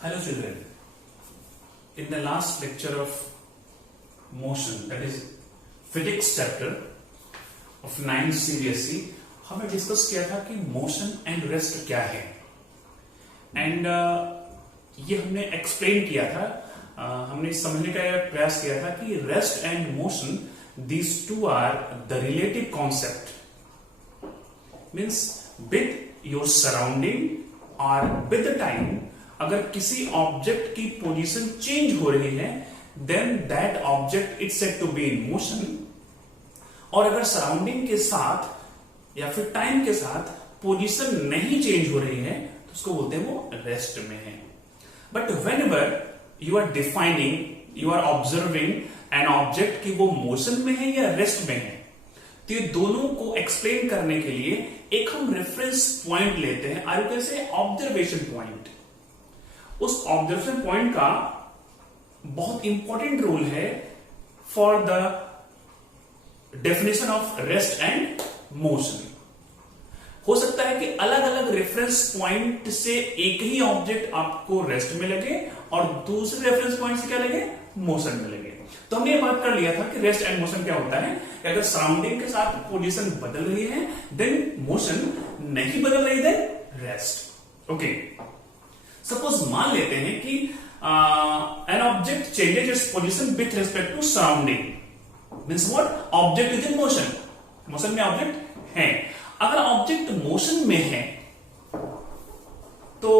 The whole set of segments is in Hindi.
Hello children, in the last lecture of motion, that is physics chapter of 9th CBSE, हमने डिस्कस किया था कि मोशन एंड रेस्ट क्या है एंड ये हमने एक्सप्लेन किया था, हमने समझने का प्रयास किया था कि rest and motion these two are the relative concept, means with your surrounding और विद द टाइम अगर किसी ऑब्जेक्ट की पोजीशन चेंज हो रही है then that object it's said to be in motion, और अगर सराउंडिंग के साथ या फिर टाइम के साथ पोजीशन नहीं चेंज हो रही है तो उसको बोलते हैं वो रेस्ट में है। But whenever you are defining, you are observing an object की वो मोशन में है या रेस्ट में है, तो ये दोनों को एक्सप्लेन करने के लिए एक हम रेफरेंस पॉइंट लेते हैं, or you can say observation point. उस ऑब्जर्वेशन पॉइंट का बहुत इंपॉर्टेंट रोल है for the definition of rest and motion. हो सकता है कि अलग अलग रेफरेंस पॉइंट से एक ही ऑब्जेक्ट आपको रेस्ट में लगे और दूसरे रेफरेंस पॉइंट से क्या लगे, मोशन में लगे। तो हमने ये बात कर लिया था कि रेस्ट एंड मोशन क्या होता है, कि अगर सराउंडिंग के साथ पोजीशन बदल रही है देन मोशन, नहीं बदल रही देन रेस्ट। ओके, सपोज मान लेते हैं कि an object changes its position with respect to surrounding, means what, object is in motion, motion में ऑब्जेक्ट है। अगर ऑब्जेक्ट मोशन में है तो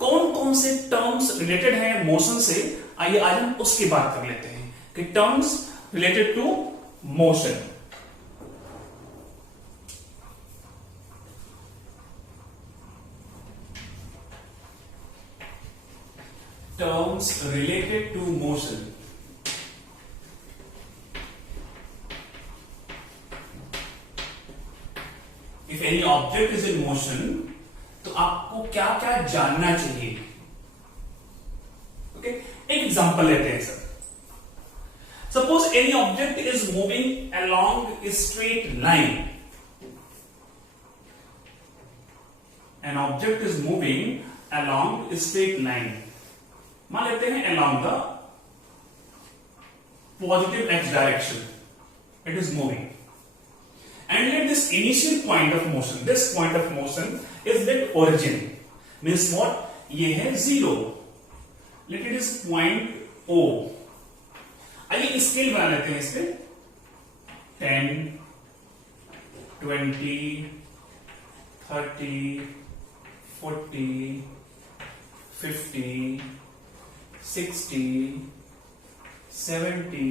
कौन कौन से टर्म्स रिलेटेड हैं मोशन से, आइए आज हम उसकी बात कर लेते हैं कि terms related to motion. Terms related to motion. If any object is in motion, तो आपको क्या क्या जानना चाहिए। ओके, एक एग्जांपल लेते हैं sir. Suppose any object is moving along a straight line, an object is moving along a straight line, मान लेते हैं along the positive x direction, it is moving. And let this initial point of motion, this point of motion is at origin, means what, ये है 0, let it is point O। आइए स्केल बना लेते हैं इसके 10, 20, 30, 40, 50, 60, 70,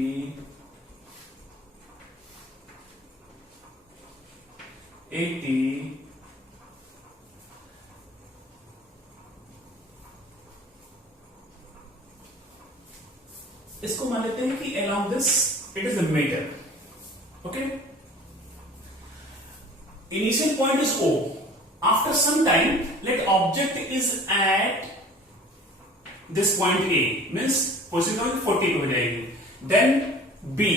80, इसको मान लेते हैं कि along this it is a meter। okay, initial point is O, after some time let object is at this point A, means position 40 हो जाएगी, then B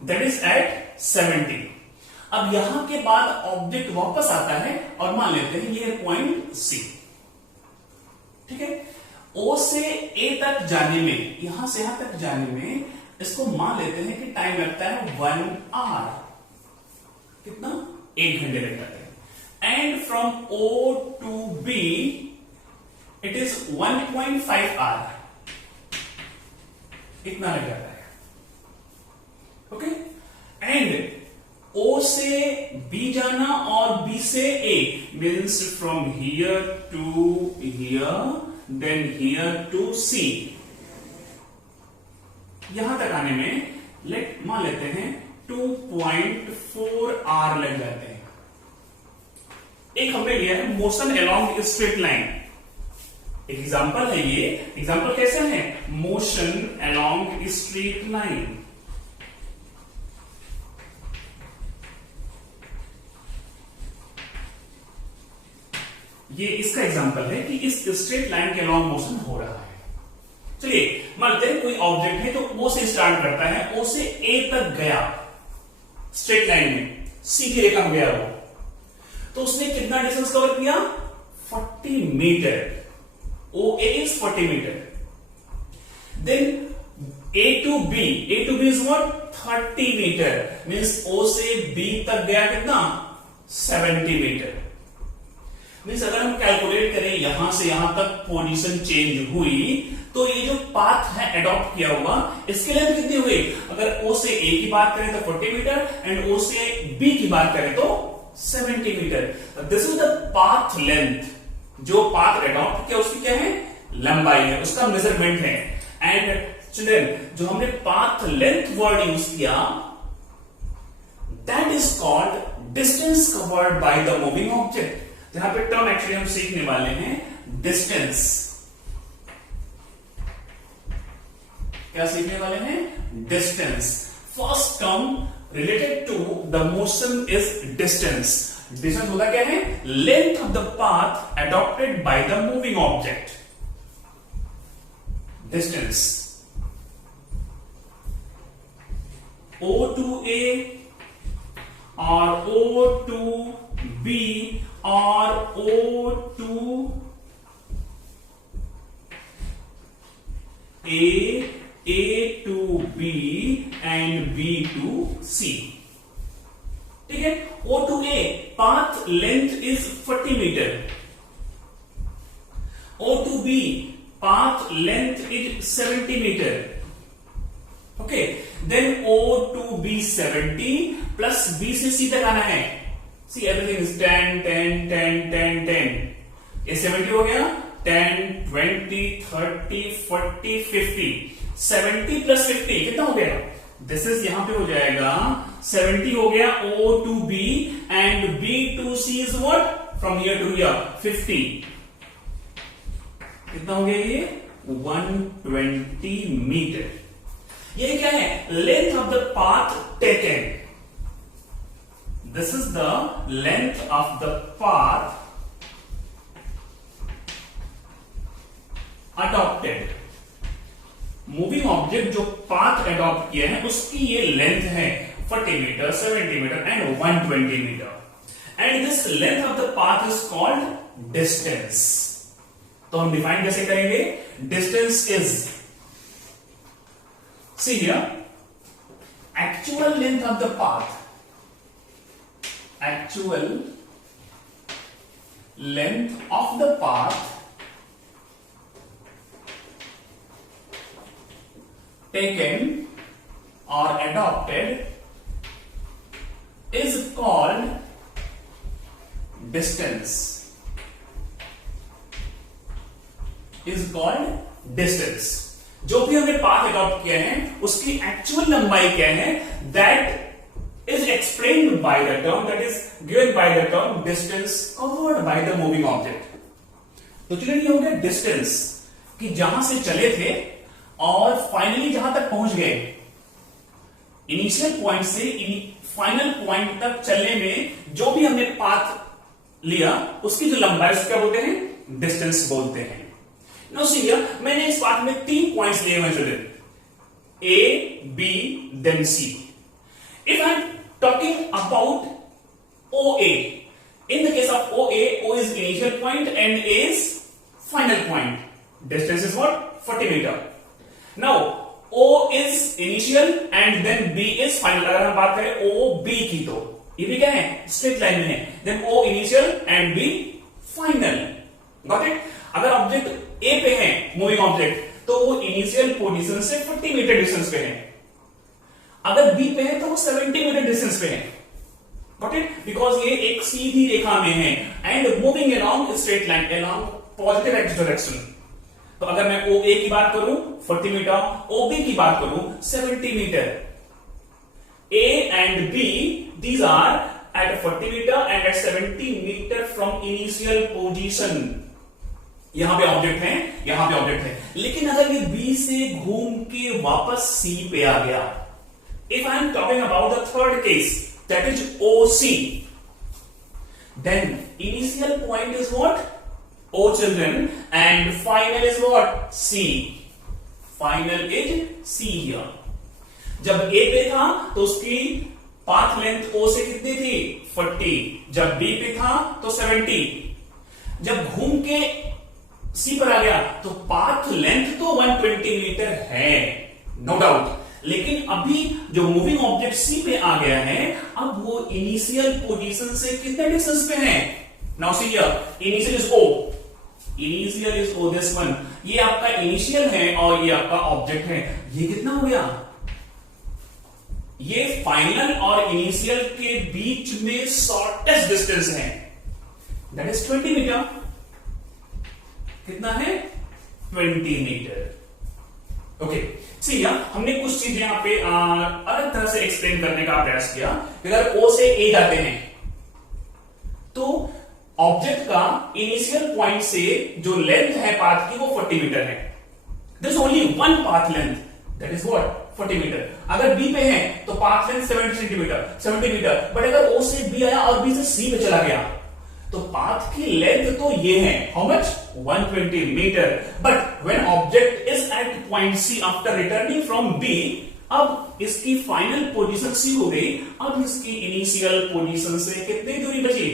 that is at 70। अब यहां के बाद ऑब्जेक्ट वापस आता है और मान लेते हैं ये पॉइंट सी, ठीक है। ओ से ए तक जाने में, यहां से यहां तक जाने में इसको मान लेते हैं कि टाइम लगता है 1 आवर, कितना, 1 घंटे लग जाते हैं। And from O to B it is 1.5 hour, इतना लग जाता है। ओके, एंड O से B जाना और B से A, means from here to here, then here to C, यहां तक आने में मान लेते हैं 2.4 आवर लग जाते हैं। एक हमने लिया है मोशन अलोंग स्ट्रेट लाइन, एक एग्जांपल है ये। एग्जांपल कैसे है, मोशन अलोंग स्ट्रेट लाइन। ये इसका एग्जांपल है कि इस स्ट्रेट लाइन के अलोंग मोशन हो रहा है। चलिए मानते हैं कोई ऑब्जेक्ट है तो ओ से स्टार्ट करता है, ओ से ए तक गया स्ट्रेट लाइन में, सीधी रेखा में गया वो, तो उसने कितना डिस्टेंस कवर किया, 40 metre. OA is 40 meter. Then A to B is what? 30 meter. Means O से B तक गया कितना? 70 मीटर. मीन्स अगर हम कैलकुलेट करें यहां से यहां तक पोजीशन चेंज हुई तो ये जो पाथ है एडॉप्ट किया हुआ इसके लेंथ कितनी हुई? अगर O से A की बात करें तो 40 मीटर एंड O से B की बात करें तो 70 metre. This is the path length. जो पाथ एडॉप्ट किया उसकी क्या है? लंबाई है, उसका मेजरमेंट है. एंड चिल्ड्रन जो हमने पाथ लेंथ वर्ड यूज किया that is called distance covered by the moving object. जहां पे टर्म एक्चुअली हम सीखने वाले हैं डिस्टेंस. क्या सीखने वाले हैं? Distance. First term related to the motion is distance. Distance होता क्या है? Length of the path adopted by the moving object. Distance. O to A or O to B or O to A to B and B to C. ठीक है. O to A path length is 40 meter. O to B path length is 70 meter. Okay, then O to B 70 plus B से C तक आना है. See everything is 10, 10, 10, 10, 10. ये 70 हो गया. 10, 20, 30, 40, 50. 70 plus 50 कितना हो गया? This is यहां पे हो जाएगा 70 हो गया O to B and B to C is what? From here to here 50. कितना हो गया ये? 120 मीटर. ये क्या है? Length of the path taken. This is the length of the path adopted. Moving object जो पाथ एडॉप्ट किया है उसकी ये लेंथ है 40 metre, 70 metre and 120 metre. And this length of the path is called distance. तो हम डिफाइन कैसे करेंगे? Distance is, see here, actual length of the path. Actual length of the path taken or adopted is called distance. Is called distance. जो भी हमने पाथ अडॉप्ट किया है उसकी एक्चुअल लंबाई क्या है? That is explained by the term, that is given by the term distance covered by the moving object. तो चलिए ये हो गया डिस्टेंस कि जहां से चले थे और फाइनली जहां तक पहुंच गए. इनिशियल पॉइंट से फाइनल पॉइंट तक चलने में जो भी हमने पाथ लिया उसकी जो लंबाई उसको क्या बोलते हैं? डिस्टेंस बोलते हैं. नो सी हियर, मैंने इस पार्ट में 3 पॉइंट्स लिए हुए children. A, B, then C. If I'm talking about OA, in the case of OA, O is initial point and A is final point. Distance is what? 40 meter. Now, O is initial and then B is final. अगर हम बात करें OB की तो ये भी क्या है? स्ट्रेट लाइन में है. Then O initial and B final. Got it? अगर ऑब्जेक्ट A पे है मूविंग ऑब्जेक्ट तो वो इनिशियल पोजीशन से 40 मीटर डिस्टेंस पे है. अगर B पे है तो वो 70 मीटर डिस्टेंस पे है. Got it? बिकॉज ये एक सीधी रेखा में है and moving along straight line along positive x direction. तो अगर मैं OA की बात करूं 40 मीटर, OB की बात करूं 70 metre. A and B these are at 40 meter and at 70 meter from initial position. यहां पे ऑब्जेक्ट है, यहां पे ऑब्जेक्ट है. लेकिन अगर ये B से घूम के वापस C पे आ गया, if I am talking about the third case that is OC, then initial point is what? O children and final is what? C. Final is C here. जब A पे था तो उसकी पाथ लेंथ O से कितनी थी? 40. जब B पे था तो 70. जब घूम के सी पर आ गया, तो पाथ लेंथ तो 120 मीटर है, नो डाउट। लेकिन अभी जो मूविंग ऑब्जेक्ट सी पे आ गया है, अब वो इनिशियल पोजीशन से कितने डिस्टेंस पे है? Now see here, initial is O, initial is O, this one, ये आपका इनिशियल है और ये आपका ऑब्जेक्ट है। ये कितना हो गया? ये फाइनल और इनिशियल के बीच में शॉर्टेस्ट डिस्टेंस है, दैट इज 20 मीटर। कितना है? 20 मीटर। ओके, सी हमने कुछ चीज यहां पे अलग तरह से एक्सप्लेन करने का प्रयास किया। अगर ओ से ए जाते हैं तो ऑब्जेक्ट का इनिशियल पॉइंट से जो लेंथ है पाथ की वो 40 मीटर है। There is only one path length, that is what? 40 metre. अगर बी पे है तो पाथ लेंथ 70 मीटर। बट अगर ओ से बी आया और बी से सी पे चला गया तो पाथ की लेंथ तो ये है, how much? 120 metre. But when object is at point C after returning from B, अब इसकी फाइनल पोजीशन सी हो गई, अब इसकी इनिशियल पोजीशन से कितनी दूरी बची?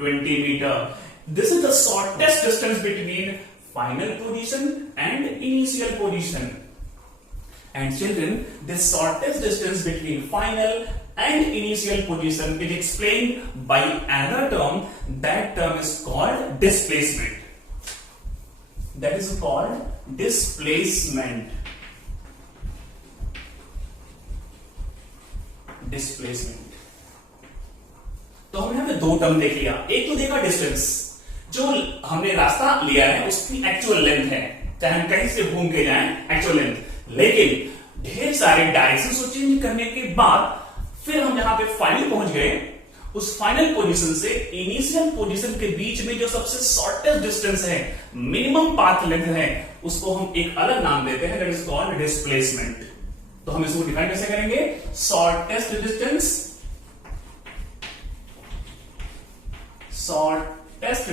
20 metre. This is the shortest distance between final position and initial position. And children, the shortest distance between final and initial position is explained by another term. That term is called displacement. That is called displacement. Displacement. तो हमने यहाँ पे दो टर्म देख लिया। एक तो देखा डिस्टेंस, जो हमने रास्ता लिया है उसकी एक्चुअल लेंथ है, चाहे हम कहीं से घूम के जाएं, एक्चुअल लेंथ। लेकिन ढेर सारे डायरेक्शन को चेंज करने के बाद फिर हम जहां पे फाइनल पहुंच गए, उस फाइनल पोजीशन से इनिशियल पोजीशन के बीच में जो सबसे शॉर्टेस्ट डिस्टेंस है, मिनिमम पाथ लेंथ है, उसको हम एक अलग नाम देते हैं, दैट इज कॉल्ड डिस्प्लेसमेंट। तो हम इसको डिफाइन कैसे करेंगे? Shortest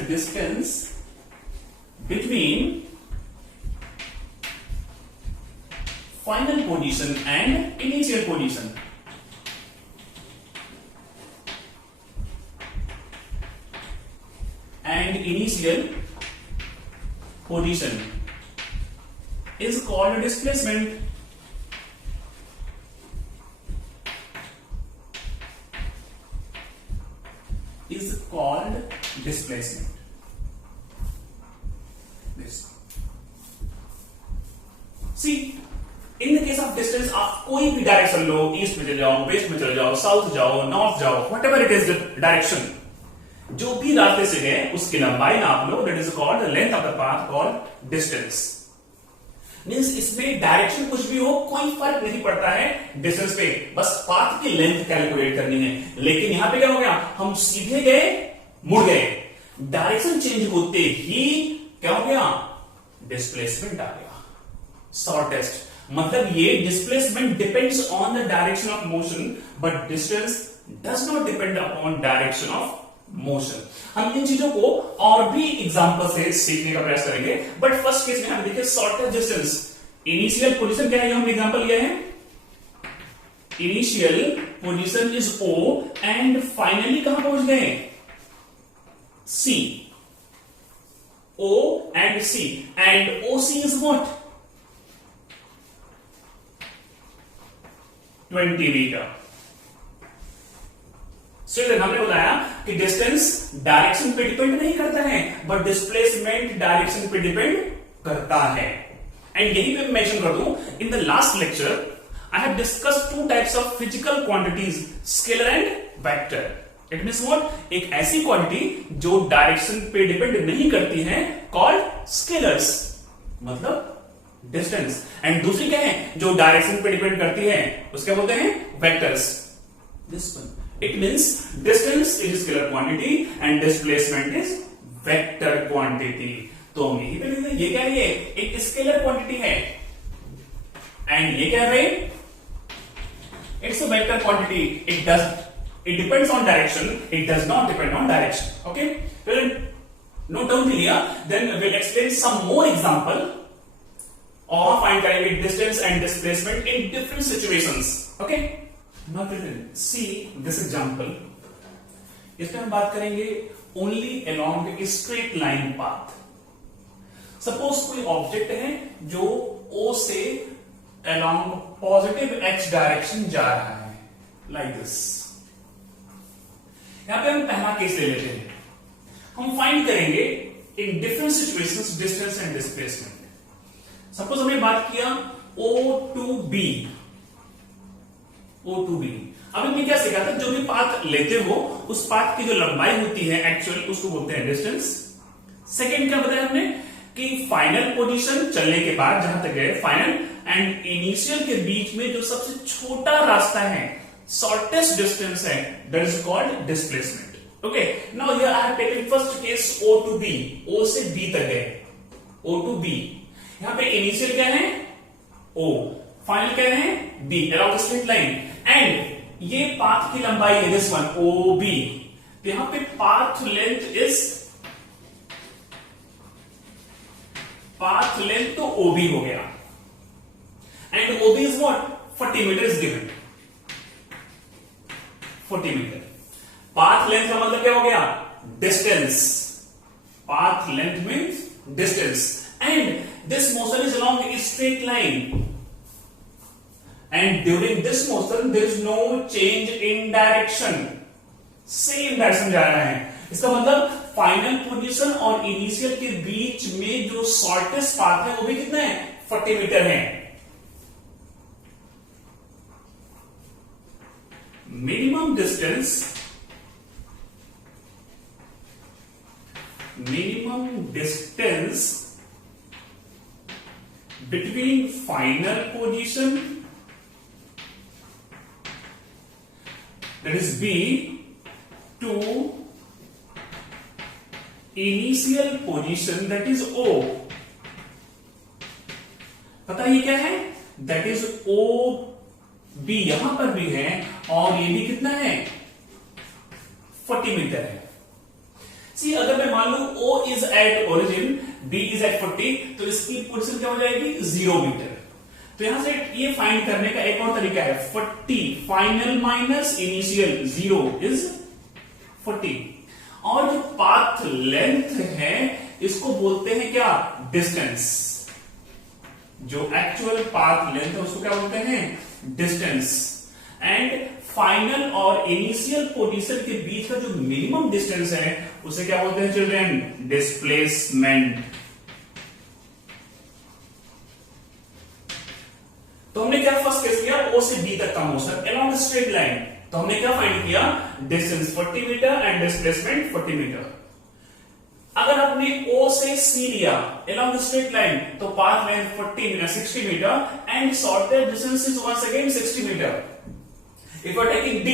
distance between final position and initial position. And initial position is called displacement. Is called displacement. This. See, in the case of distance आप कोई भी डायरेक्शन लो, ईस्ट में चले जाओ, वेस्ट में चले जाओ, साउथ जाओ, नॉर्थ जाओ, व्हाटएवर इट इज डायरेक्शन, जो भी रास्ते से गए उसकी लंबाई नाप लो, that is called length of the path, called distance. Means इसमें डायरेक्शन कुछ भी हो, कोई फर्क नहीं पड़ता है डिस्टेंस पे, बस पाथ की लेंथ कैलकुलेट करनी है। लेकिन यहां पे क्या हो गया? हम सीधे गए, मुड़ गए, डायरेक्शन चेंज होते ही क्या हो गया? डिस्प्लेसमेंट आ गया, शॉर्टेस्ट। मतलब ये displacement depends on the direction of motion, but distance does not depend upon direction of motion. हम इन चीजों को और भी एग्जांपल से सीखने का प्रयास करेंगे, बट फर्स्ट केस में हम देखिए शॉर्टेस्ट डिस्टेंस, इनिशियल पोजीशन क्या है, हम एग्जांपल लिया है, initial position is O and finally कहां पहुंच गए? C. O and C, and O C is what? 20 meter. Children, हमने बताया कि डिस्टेंस डायरेक्शन पे डिपेंड नहीं करता है, बट डिस्प्लेसमेंट डायरेक्शन पे डिपेंड करता है। एंड यही पे मेंशन कर दूं, in the last lecture I have discussed two types of physical quantities, scalar and vector. It means what? एक ऐसी क्वांटिटी जो डायरेक्शन पे डिपेंड नहीं करती है, कॉल्ड स्केलर्स, मतलब डिस्टेंस। एंड दूसरी क्या है जो डायरेक्शन पे डिपेंड करती है, उसके बोलते हैं vectors. This one, it means distance is scalar quantity and displacement is vector quantity. तो हम यही पे लिखते हैं, ये क्या है? एक स्केलर क्वांटिटी है, एंड ये क्या है? It's a vector quantity. It depends on direction, it does not depend on direction. Okay, note down लिया, then will explain some more example और फाइंड करेंगे distance and displacement in different situations. Okay, now see this example. इसमें हम बात करेंगे only along a straight line path. Suppose कोई ऑब्जेक्ट है जो O से अलोंग पॉजिटिव x डायरेक्शन जा रहा है, लाइक दिस। यहां पे हम पहला केस ले लेते हैं। हम फाइंड करेंगे इन different situations distance and displacement. Suppose हमने बात किया O to B, O to B। अब हमने क्या सीखा था, जो भी पाथ लेते हो उस पाथ की जो लंबाई होती है एक्चुअल, उसको बोलते हैं डिस्टेंस। सेकेंड क्या बताया हमने कि फाइनल पोजीशन चलने के बाद जहां तक गए फाइनल एंड इनिशियल के बीच में जो सबसे छोटा रास्ता है, शॉर्टेस्ट डिस्टेंस है, that is called displacement. Okay, now here I have taken first case O to B, O से B तक गए, O to B। यहां पे इनिशियल क्या है O, फाइनल क्या है B, along the straight line, and ये पाथ की लंबाई है दिस वन OB। तो यहां पे पाथ लेंथ तो OB हो गया, and OB is what 40 metre is given, 40 metre. Path length का मतलब क्या हो गया, distance. Path length means distance, and this motion is along a straight line, and during this motion there is no change in direction, same direction जा रहा है। इसका मतलब फाइनल पोजीशन और इनिशियल के बीच में जो शॉर्टेस्ट पाथ है वो भी कितना है, 40 मीटर है। Minimum distance between final position, that is B, to initial position, that is O। पता ये क्या है, that is OB, यहां पर भी है और ये भी कितना है 40 मीटर है। सी अगर मैं मान लू O is at origin, B is at 40, तो इसकी पोजीशन क्या हो जाएगी 0 मीटर। तो यहां से ये फाइंड करने का एक और तरीका है, 40 फाइनल माइनस इनिशियल, 0 इज 40। और जो पाथ लेंथ है इसको बोलते हैं क्या, डिस्टेंस। जो एक्चुअल पाथ लेंथ है उसको क्या बोलते हैं, डिस्टेंस। एंड फाइनल और इनिशियल पोजीशन के बीच का जो मिनिमम डिस्टेंस है उसे क्या बोलते हैं चिल्ड्रन, डिस्प्लेसमेंट। तो हमने क्या फर्स्ट केस किया, O से B तक का मोशन अलोंग स्ट्रेट लाइन। तो हमने क्या फाइंड किया, distance 40 metre and displacement 40 metre. अगर आपने O से C लिया अलोंग स्ट्रेट लाइन तो path length 60 metre and shortest distance is once again 60 metre. If you are taking D,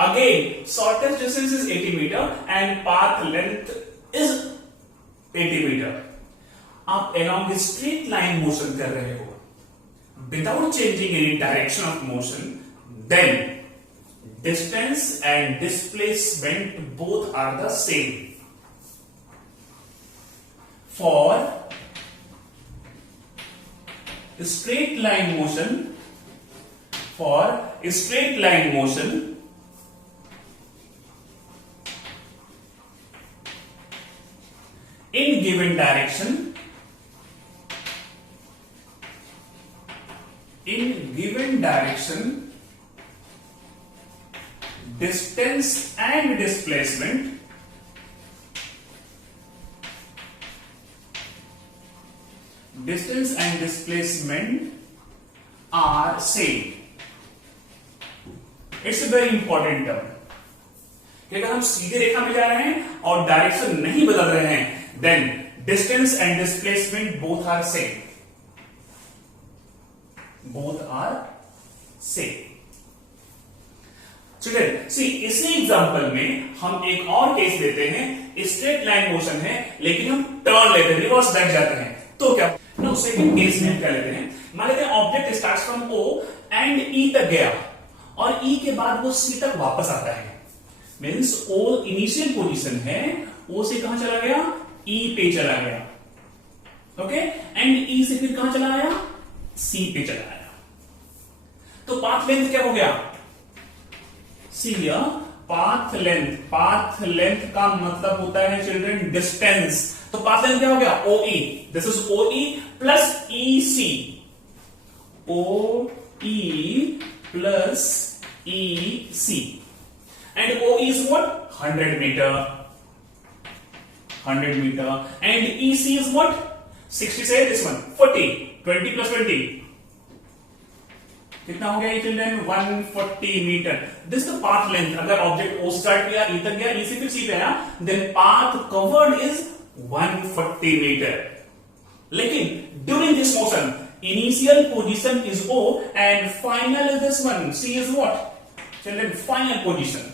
again shortest distance is 80 metre and path length is 80 metre. आप अलोंग स्ट्रेट लाइन मोशन कर रहे हो without changing any direction of motion, then distance and displacement both are the same. For straight line motion, in given direction, distance and displacement are same. It's a very important term. कि अगर हम सीधे रेखा में जा रहे हैं और डायरेक्शन नहीं बदल रहे हैं, then distance and displacement both are same. Children see इसी एग्जांपल में हम एक और केस लेते हैं, स्ट्रेट लाइन मोशन है लेकिन हम टर्न लेते हैं, रिवर्स बैक जाते हैं। तो क्या नो, सेकंड केस में हम क्या लेते हैं, मान लेते हैं object starts from O and E तक गया और E के बाद वो C तक वापस आता है। मींस O इनिशियल पोजीशन है, O से कहां चला गया, E पे चला गया। ओके, एंड E से फिर कहां चला आया, C पे चला आया। तो पाथ लेंथ क्या हो गया, सी पाथ लेंथ का मतलब होता है चिल्ड्रन डिस्टेंस। तो पाथ लेंथ क्या हो गया OE, this is OE plus EC, OE plus EC, and OE is what 100 meter, 100 meter, and EC is what 60, say this one 40, 20 plus 20 कितना हो गया ये children 140 metre. This the path length. अगर ऑब्जेक्ट O स्टार्ट किया E तक गया, E से फिर C पे आया, then path covered is 140 meter. लेकिन during this motion initial position is O and final is this one C is what children final position.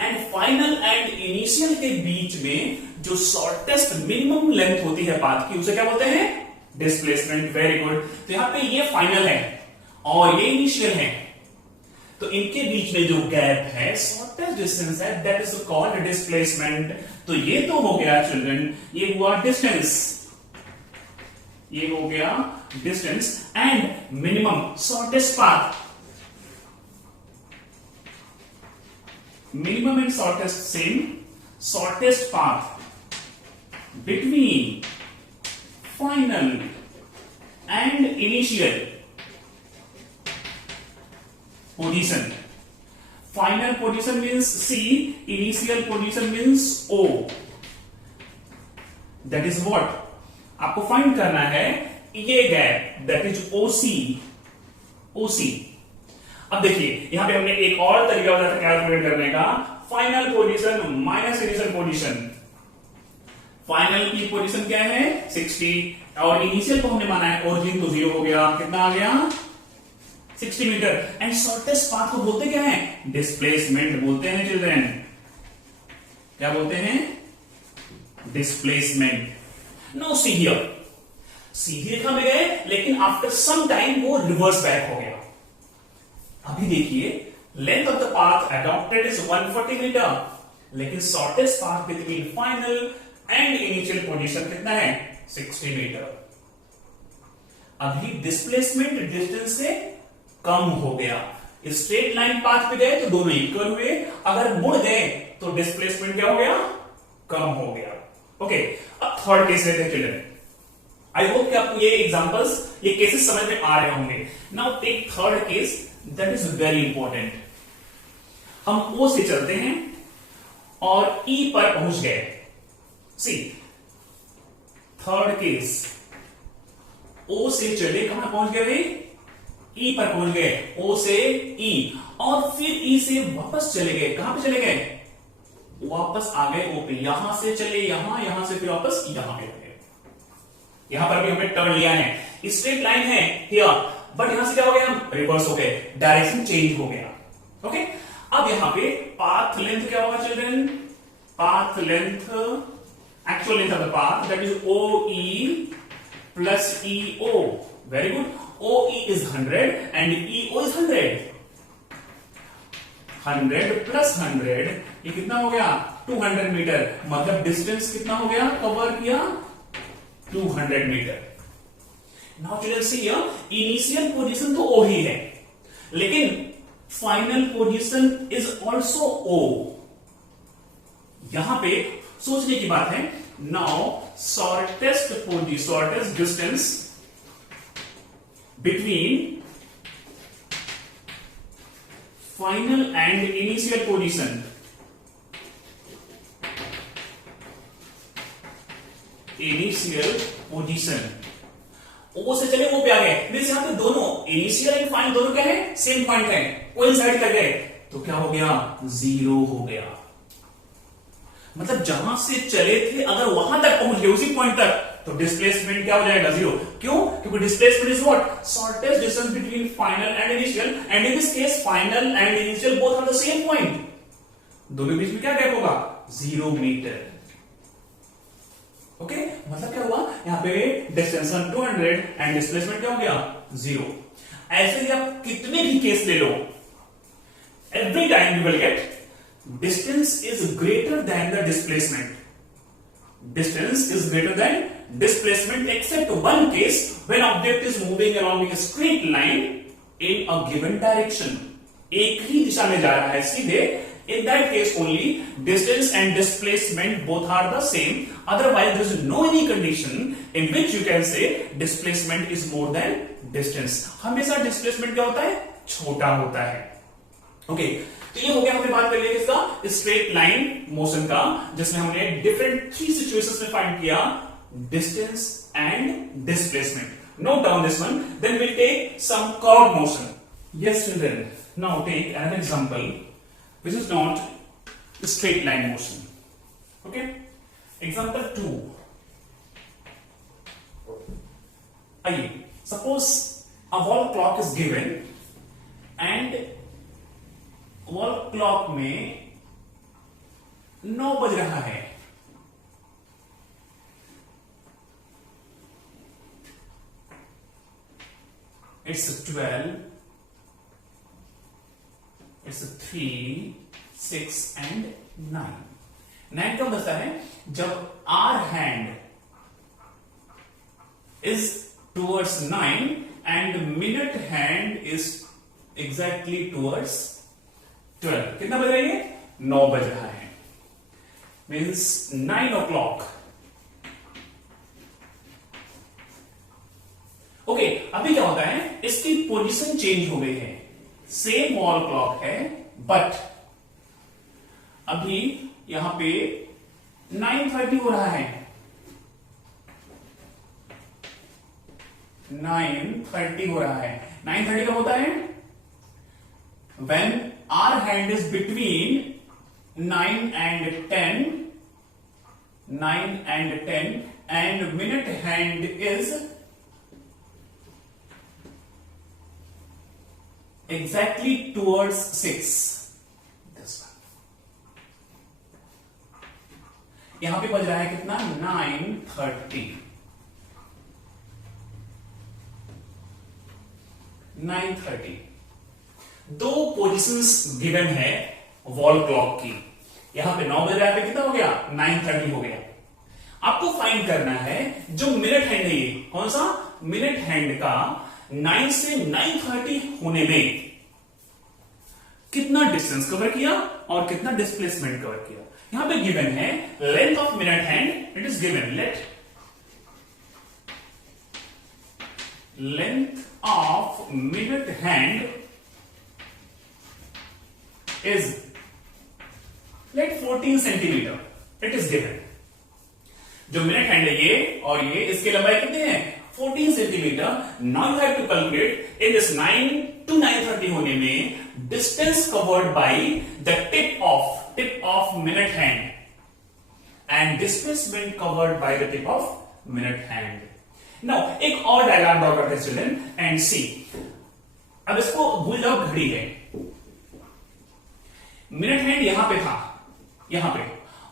And final and initial के बीच में जो शॉर्टेस्ट मिनिमम लेंथ होती है पाथ की, उसे क्या बोलते हैं डिस्प्लेसमेंट। Very good. तो यहां पे ये फाइनल है और ये इनिशियल है, तो इनके बीच में जो गैप है, शॉर्टेस्ट डिस्टेंस है, दैट इज कॉल्ड डिस्प्लेसमेंट। तो ये तो हो गया चिल्ड्रन, ये हुआ डिस्टेंस, ये हो गया distance and minimum shortest path, minimum and shortest same, shortest path between final and initial position. Final position means C, initial position means O. That is what आपको फाइंड करना है, ये gap that is OC, OC। अब देखिए यहां पे हमने एक और तरीका बताया था कैलकुलेट करने का, final position minus initial position. Final की पोजीशन क्या है 60 और इनिशियल को हमने माना है ओरिजिन, तो 0 हो गया, कितना आ गया 60 मीटर। एंड शॉर्टेस्ट पाथ को बोलते क्या है डिस्प्लेसमेंट बोलते हैं चिल्ड्रन, क्या बोलते हैं डिस्प्लेसमेंट। नो सी हियर, सीधी रेखा में गए लेकिन आफ्टर सम टाइम वो रिवर्स बैक हो गया। अभी देखिए length of the path adopted is 140 meter, लेकिन shortest path between final and initial position कितना है 60 मीटर। अभी डिस्प्लेसमेंट डिस्टेंस से कम हो गया। स्ट्रेट लाइन पाथ पे गए तो दोनों इक्वल हुए, अगर मुड़ गए तो डिस्प्लेसमेंट क्या हो गया कम हो गया। ओके, अब थर्ड केस लेते हैं चिल्ड्रन। आई होप कि आपको ये एग्जांपल्स, ये केसेस समझ में आ रहे होंगे। Now take third case, that is very important. हम O से चलते हैं और E पर पहुंच गए। सी थर्ड केस, O से चले, कहां पहुंच गए भाई E पर पहुंच गए, O से E, और फिर E से वापस चले गए, कहां पे चले गए वापस आ गए O पे। यहां से चले यहां, यहां से फिर वापस यहां पे गए। यहां पर भी हमने टर्न लिया है, स्ट्रेट लाइन है हियर, बट यहां से क्या हो गया हम रिवर्स हो गए, डायरेक्शन चेंज हो गया। ओके, अब यहां पे पाथ लेंथ क्या होगा children, path length actual length of the path that is OE plus EO। Very good. OE is 100 and EO is 100, 100 plus 100 ये कितना हो गया 200 मीटर। मतलब डिस्टेंस कितना हो गया कवर किया 200 metre. Now children see here, initial position तो O ही है, लेकिन final position is also O। यहां पे सोचने की बात है। Now shortest distance between final and initial position, initial position O से चले O पे आ गए, मींस यहां पे दोनों इनिशियल एंड फाइनल दोनों क्या है सेम पॉइंट है, कोइंसाइड कर गए, तो क्या हो गया 0 हो गया। मतलब जहां से चले थे अगर वहां तक पहुंच गए उसी पॉइंट तक, तो डिस्प्लेसमेंट क्या हो जाएगा 0। क्यों? क्योंकि displacement is what shortest distance between final and initial, and in this case final and initial both are the same point. दोनों के बीच में क्या गैप होगा 0 मीटर। ओके, मतलब क्या हुआ यहां पे डिस्टेंस 200 एंड डिस्प्लेसमेंट क्या हो गया 0। ऐसे ही आप कितने भी केस ले लो, every time you will get distance is greater than the displacement. Distance is greater than displacement except one case when object is moving along a straight line in a given direction. एक ही दिशा में जा रहा है सीधे, In that case only distance and displacement both are the same. Otherwise there is no any condition in which you can say displacement is more than distance. हमेशा displacement क्या होता है? छोटा होता है. ओके, तो ये हो गया, हमने बात कर लिया किसका? स्ट्रेट लाइन मोशन का, जिसमें हमने डिफरेंट 3 सिचुएशंस में फाइंड किया distance and displacement. Note down this one. Then we'll take some curved motion. Yes, children. Now take an example which is not straight line motion. Okay. Example 2. आइए, suppose a wall clock is given and wall clock में 9 बज रहा है. It's a 12, it's a 3, 6 and 9. 9 कब बजता है? जब our hand is towards 9 and minute hand is exactly towards 12. कितना बज रही है? 9 बज रहा है. Means 9 o'clock. ओके, अभी क्या होता है? इसकी पोजीशन चेंज हो गई है. सेम वॉल क्लॉक है, बट अभी यहां पे 9:30 हो रहा है. 9:30 हो रहा है. 9:30 कब होता है? When our hand is between 9 and 10, 9 and 10, and minute hand is exactly towards 6. This one. यहां पे बज रहा है कितना? 9:30. 9:30. 2 पोजिशंस गिवन है वॉल क्लॉक की. यहां पे 9 बज रहा है, कितना हो गया? 9:30 हो गया. आपको फाइंड करना है जो मिनट हैंड है, ये कौन सा? मिनट हैंड का 9 से 9:30 होने में कितना डिस्टेंस कवर किया और कितना डिस्प्लेसमेंट कवर किया. यहां पे गिवन है length of minute hand. It is given, let length of minute hand is let 14 centimetre. It is given. जो मिनट हैंड है ये और ये, इसकी लंबाई कितनी है? 14 centimetre. Now you have to calculate in this 9 to 9:30 होने में distance covered by the tip of minute hand and displacement covered by the tip of minute hand. नाउ एक और डायग्राम ड्रॉ करते हैं चिल्ड्रन एंड सी. अब इसको भूल जाओ, घड़ी है. मिनट हैंड यहां पे था, यहां पे,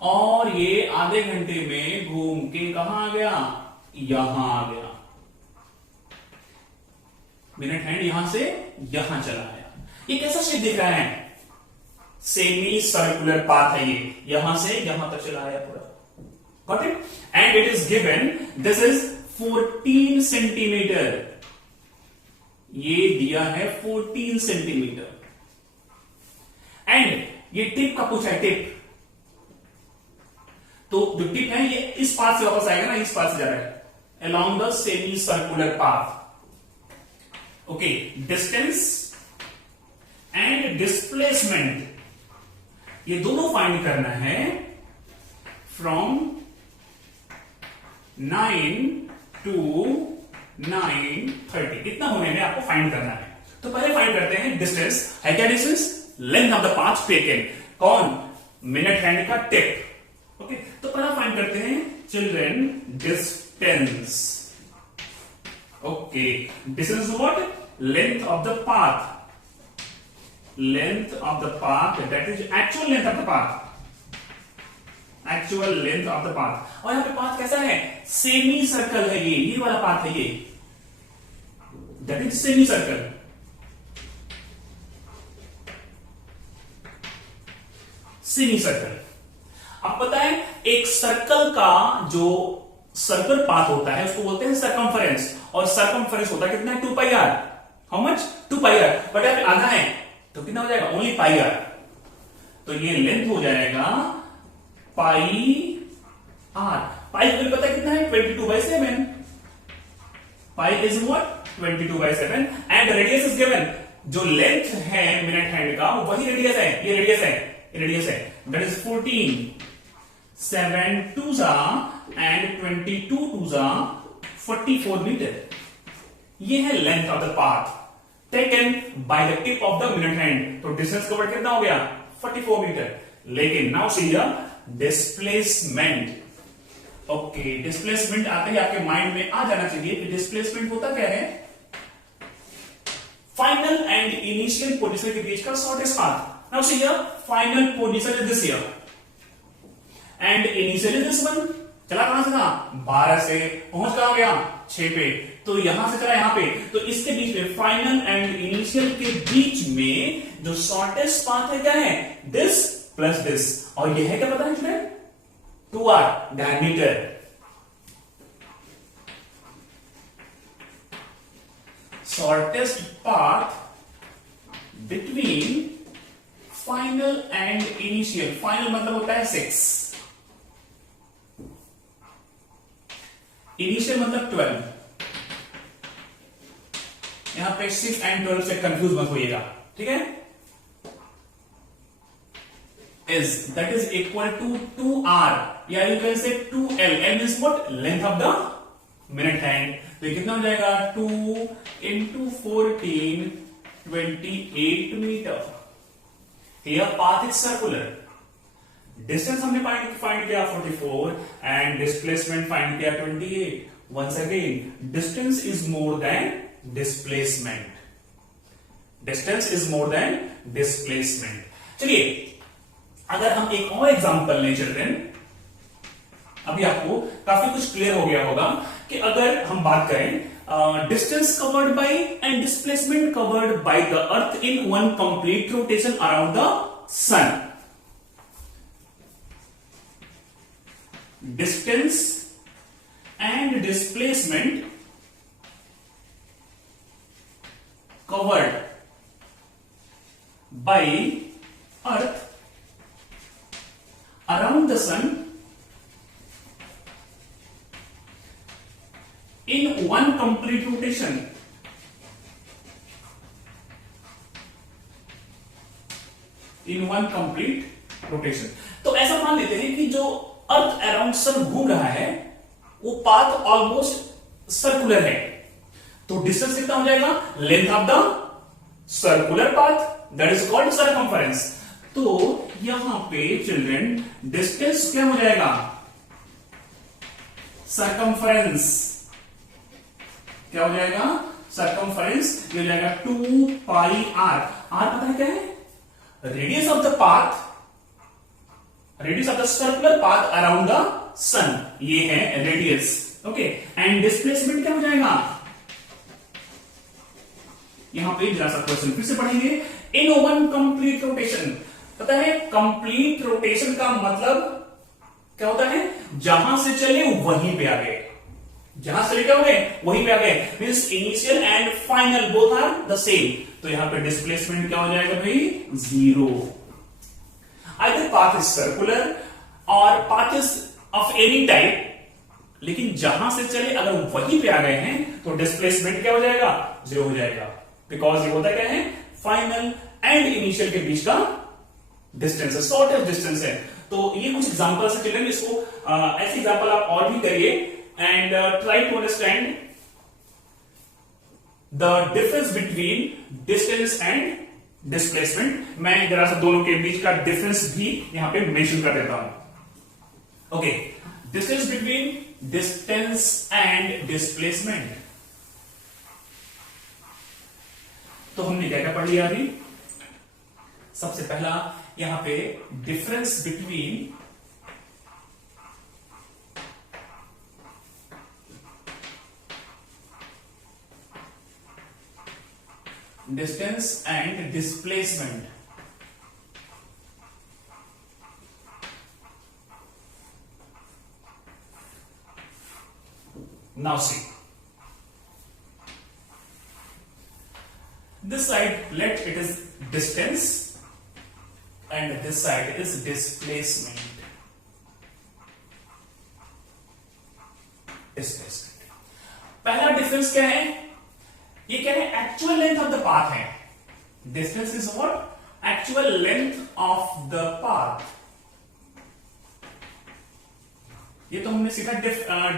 और ये आधे घंटे में घूम के कहां आ गया? यहां आ गया. मिनट हैंड यहां से यहां चला गया. ये कैसा शेप दिख रहा है? सेमी सर्कुलर पाथ है ये, यहां से यहां तक चला आया पूरा. Got it? And it is given this is 14 centimetre. ये दिया है 14 सेंटीमीटर. एंड ये टिप का पूछा है, टिप. तो जो टिप है ये इस पाथ से वापस आएगा ना, इस पाथ से जा रहा है along the semi circular path. Okay, distance and displacement ये दोनों फाइंड करना है फ्रॉम 9 to 9:30. इतना होने में आपको फाइंड करना है. तो पहले फाइंड करते हैं डिस्टेंस. है क्या distance? Length of the path taken. कौन? मिनट हैंड का टिप. ओके, तो पहला फाइंड करते हैं children distance. Okay, distance what? Length of the path. Length of the path, that is actual length of the path. Actual length of the path. और यहां पे पाथ कैसा है? सेमी सर्कल है ये वाला पाथ है ये. That is semi circle. Semi circle. अब पता है एक सर्कल का जो सर्कल पाथ होता है उसको बोलते हैं सर्कमफरेंस. और सर्कमफरेंस होता है कितना? 2πr. How much? 2πr. But यहां पे आधा है तो कितना हो जाएगा? Only πr. तो ये लेंथ हो जाएगा पाई आर। पाई को पता है कितना है 22/7। Pi is what 22/7 and radius is given. जो लेंथ है मिनट हैंड का वही रेडियस है, ये रेडियस है दैट इज 14। 7 2 and 22 2 44 metre. ये है length of the path taken by the tip of the minute hand. तो डिस्टेंस कवर कितना हो गया 44 मीटर। लेकिन now see displacement. Okay, displacement आते ही आपके माइंड में आ जाना चाहिए कि डिस्प्लेसमेंट होता क्या है, फाइनल एंड इनिशियल पोजीशन के बीच का shortest path. Now see final position is this here and initial is this one. चला कहां से था 12 से पहुंच कहां गया 6 पे, तो यहां से चला यहां पे। तो इसके बीच में फाइनल एंड इनिशियल के बीच में जो शॉर्टेस्ट पाथ है क्या है दिस प्लस दिस, और यह है क्या पता है student 2r diameter. Shortest path between final and initial. Final मतलब होता है 6, इनिशियल मतलब 12। यहां पे 6 एंड 12 से कंफ्यूज मत होइएगा, ठीक है। is that is equal to 2r या you can say 2l। l means what length of the minute hand। तो ये कितना हो जाएगा 2 into 14 28 metre. Here path is circular। Distance हमने फाइंड किया 44 एंड डिस्प्लेसमेंट फाइंड किया 28। Once again distance is more than displacement. Distance is more than displacement. चलिए अगर हम एक और एग्जांपल लें चिल्ड्रन, अभी आपको काफी कुछ क्लियर हो गया होगा कि अगर हम बात करें distance covered by and displacement covered by the earth in one complete rotation around the sun. Distance and displacement covered by earth around the sun in one complete rotation। in one complete rotation। तो ऐसा मान लेते हैं कि जो अर्थ अराउंड सन घूम रहा है वो पाथ ऑलमोस्ट सर्कुलर है, तो डिस्टेंस कितना हो जाएगा length of the circular path that is called circumference. तो यहां पे चिल्ड्रन डिस्टेंस क्या हो जाएगा सर्कमफरेंस। क्या हो जाएगा सर्कमफरेंस, ये हो जाएगा 2 पाई आर। आर पता है क्या है radius of the path, radius of the circular path around the sun, ये है रेडियस। ओके, एंड डिस्प्लेसमेंट क्या हो जाएगा, यहां पे जरा सा क्वेश्चन फिर से पढ़ेंगे। इन वन कंप्लीट रोटेशन, पता है कंप्लीट रोटेशन का मतलब क्या होता है, जहां से चले वहीं पे आ गए, जहां से क्या हो गए वहीं पे आ गए। Means initial and final both are the same. तो यहां पे डिस्प्लेसमेंट क्या हो जाएगा भाई 0। आइदर पाथ इज सर्कुलर और path is of any type, लेकिन जहां से चले अगर वहीं पे आ गए हैं तो डिस्प्लेसमेंट क्या हो जाएगा 0 हो जाएगा। बिकॉज ये होता क्या है फाइनल एंड इनिशियल के बीच का डिस्टेंस है, शॉर्टेस्ट डिस्टेंस है। तो ये कुछ एग्जांपल्स है चिल्ड्रन, इसको ऐसे एग्जांपल आप और भी करिए and try to understand the difference between distance and displacement. मैं जरा सा दोनों के बीच का डिफरेंस भी यहां पे मेंशन कर देता हूं। Okay, distance between distance and displacement. तो हमने क्या क्या पढ़ लिया अभी, सबसे पहला यहां पे difference between distance and displacement. Now see this side, let it is distance and this side is displacement. पहला डिफरेंस क्या है? ये क्या है? Actual length of the path है. Distance is what? Actual length of the path. ये तो हमने सीधा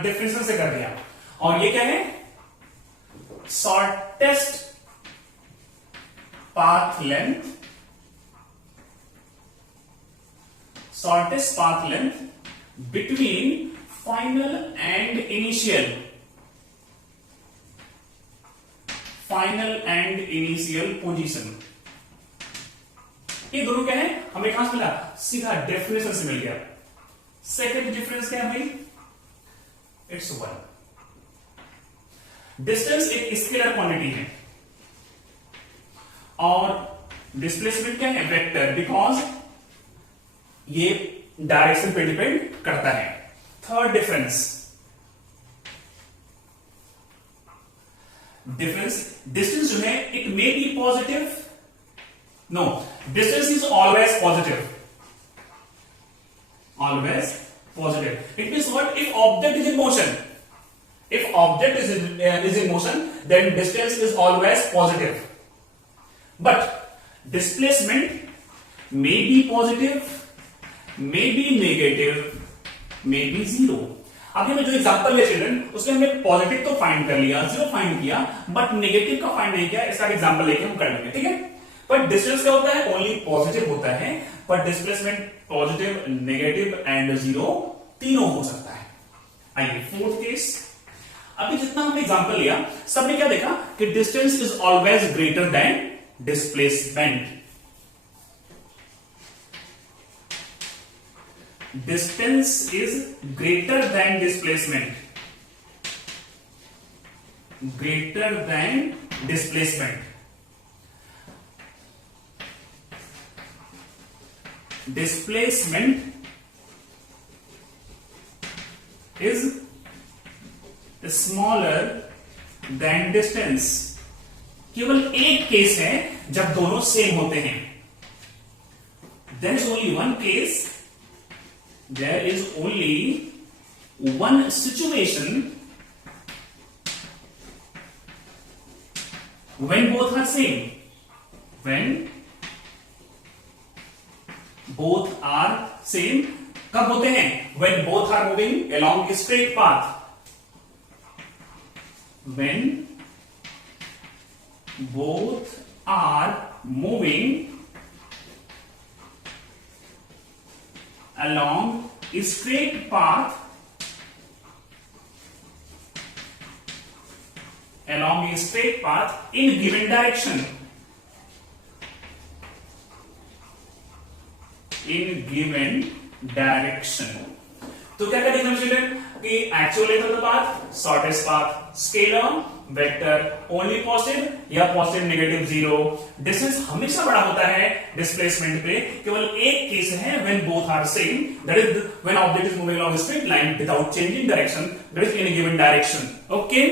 डिफरेंस से कर दिया. और ये क्या है? Shortest path length. Shortest path length between final and initial. Final and initial position. ये दोनों क्या है? हमें कहां से मिला? सीधा डेफिनेशन से मिल गया. सेकेंड डिफरेंस क्या है भाई? इट्स 1. डिस्टेंस एक स्केलर क्वांटिटी है और डिस्प्लेसमेंट क्या है? वेक्टर. बिकॉज ये डायरेक्शन पे डिपेंड करता है. थर्ड डिफरेंस डिस्टेंस जो है it may be positive. No, distance is always positive. Always positive. It means what? If object is in motion, if object is in motion, then distance is always positive. But displacement may be positive, may be negative, may be zero. अभी मैं जो एग्जांपल लिया चिल्ड्रन, उसमें हमने पॉजिटिव तो फाइंड कर लिया, जीरो फाइंड किया, बट नेगेटिव का फाइंड नहीं किया. इसका एग्जांपल लेके हम कर लेंगे. ठीक है. पर डिस्टेंस क्या होता है? ओनली पॉजिटिव होता है. पर displacement positive, negative and zero तीनों हो सकता है. आइए फोर्थ केस. अभी जितना हमने एग्जांपल लिया, सबने क्या देखा कि distance is always greater than displacement. Distance is greater than displacement. Greater than displacement. Displacement is smaller than distance. केवल एक केस है जब दोनों सेम होते हैं. There is only one case. There is only one situation when both are same. When both are same. कब होते हैं? When both are moving along a straight path. When both are moving along a straight path. Along a straight path in given direction. In given direction. तो क्या करेंगे हम चिल्ड्रन कि actual length of the path, shortest path, scalar, vector, only positive या पॉजिटिव नेगेटिव जीरो. डिस्टेंस हमेशा बड़ा होता है डिस्प्लेसमेंट पे. केवल एक केस है when both are same, that is when object is moving along straight line without changing direction, that is in given direction. Okay.